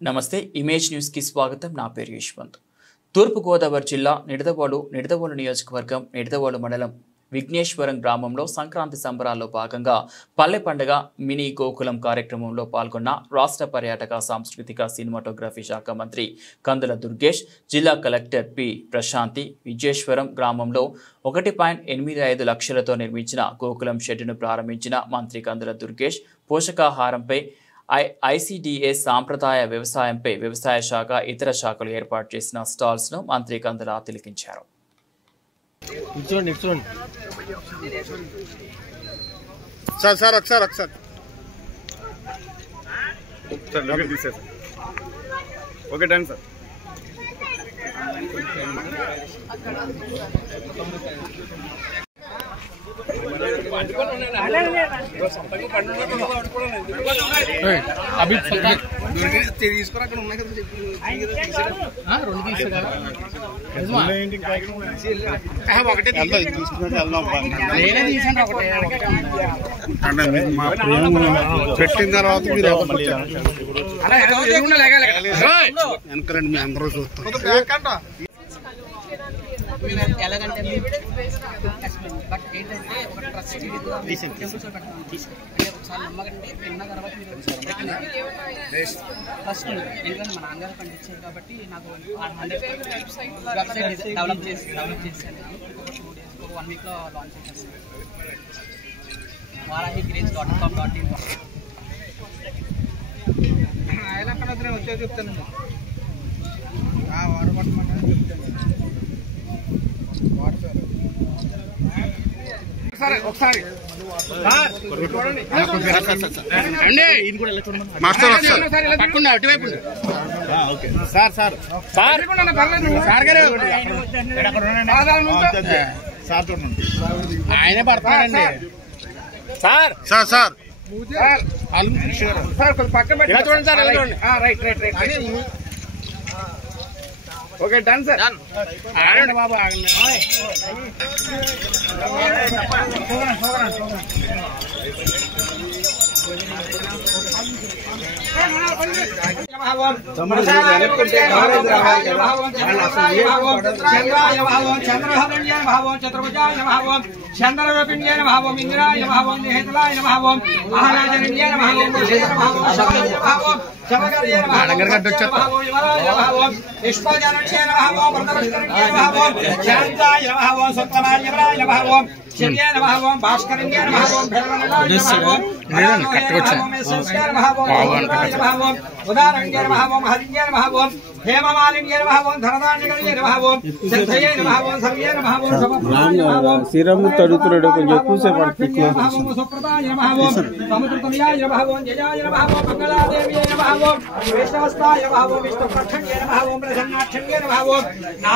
నమస్తే image news కి స్వాగతం నా పేరు యశ్వంత్ తూర్పు గోదావరి జిల్లా నిడదవోలు నియోజకవర్గం నిడదవోలు మండలం విఘ్నేశ్వరం గ్రామంలో సంక్రాంతి సంబరాల్లో భాగంగా పల్లె పండుగ మినీ గోకులం కార్యక్రమంలో పాల్గొన్న రాష్ట్ర పర్యాటక సాంస్కృతిక సినిమాటోగ్రఫీ శాఖ మంత్రి కందుల దుర్గేష్ జిల్లా కలెక్టర్ పి ప్రశాంతి విఘ్నేశ్వరం గ్రామంలో 1.85 లక్షలతో నిర్మించిన గోకులం షెడ్డును ప్రారంభించిన మంత్రి కందుల దుర్గేష్ పోషకాహారంపై ICDA సాంప్రదాయ వ్యవసాయంపై వ్యవసాయ శాఖ ఇతర శాఖలు ఏర్పాటు చేసిన స్టాల్స్ ను మంత్రి కందుల తిలకించారు. పెట్టిన తర్వాత మీరు వెనకరండి మీ అందరూ చూస్తాం. ఎలాగంటే బట్ ఏంటంటే ఒక ట్రస్ట్ ఒకసారి నమ్మకండి తిన్న తర్వాత ట్రస్ట్ ఎందుకంటే మా నాన్నగారు పండించారు కాబట్టి నాకు వెబ్సైట్ డెవలప్ చేశాను 1 వీక్లో లాంచ్ చేసేస్తాను. warahigrains.com.in ఆయన అక్కడ వచ్చే చెప్తాను వాడబట్టమని చెప్తాను. ఒకసారి ఆయనే పడతాడండి సార్ సార్ సార్ పక్కన చూడండి sir right right right okay done sir ఆగండి బాబు ఆగండి. చంద్రరూపిణ్యేన భావం ఇంద్రాయ భావం హేతలాయ భావం మహారాజన్యేన భావం భావం సమగర్యేన భావం యువరాయ భావం విశ్వజనన్యేన భావం ప్రదర్శనన్యేన భావం శాంతాయ భావం సుత్తమాయ యువరాయ భావం శర్యేన భావం భాస్కరన్యేన భావం భైరవనలాయ భావం సంస్కార భావం ఉదారణ్యేన భావం హరిణ్యేన భావం హేమమాలిన్యేన భావం ధనదాన్యగర్యేన భావం సిద్ధయేన భావం సర్యేన భావం సమప్రదాయ భావం శ్రీరాముడు తడుతున్నాడు కొంచెం ఎక్కువసేపు భావం సుప్రదాయ భావం సముద్రతనయాయ భావం జయాయ భావం మంగళాదేవ్యేన భావం వైష్ణవస్థాయ భావం విష్ణుపక్షణ్యేన భావం ప్రసన్నాక్షణ్యేన భావం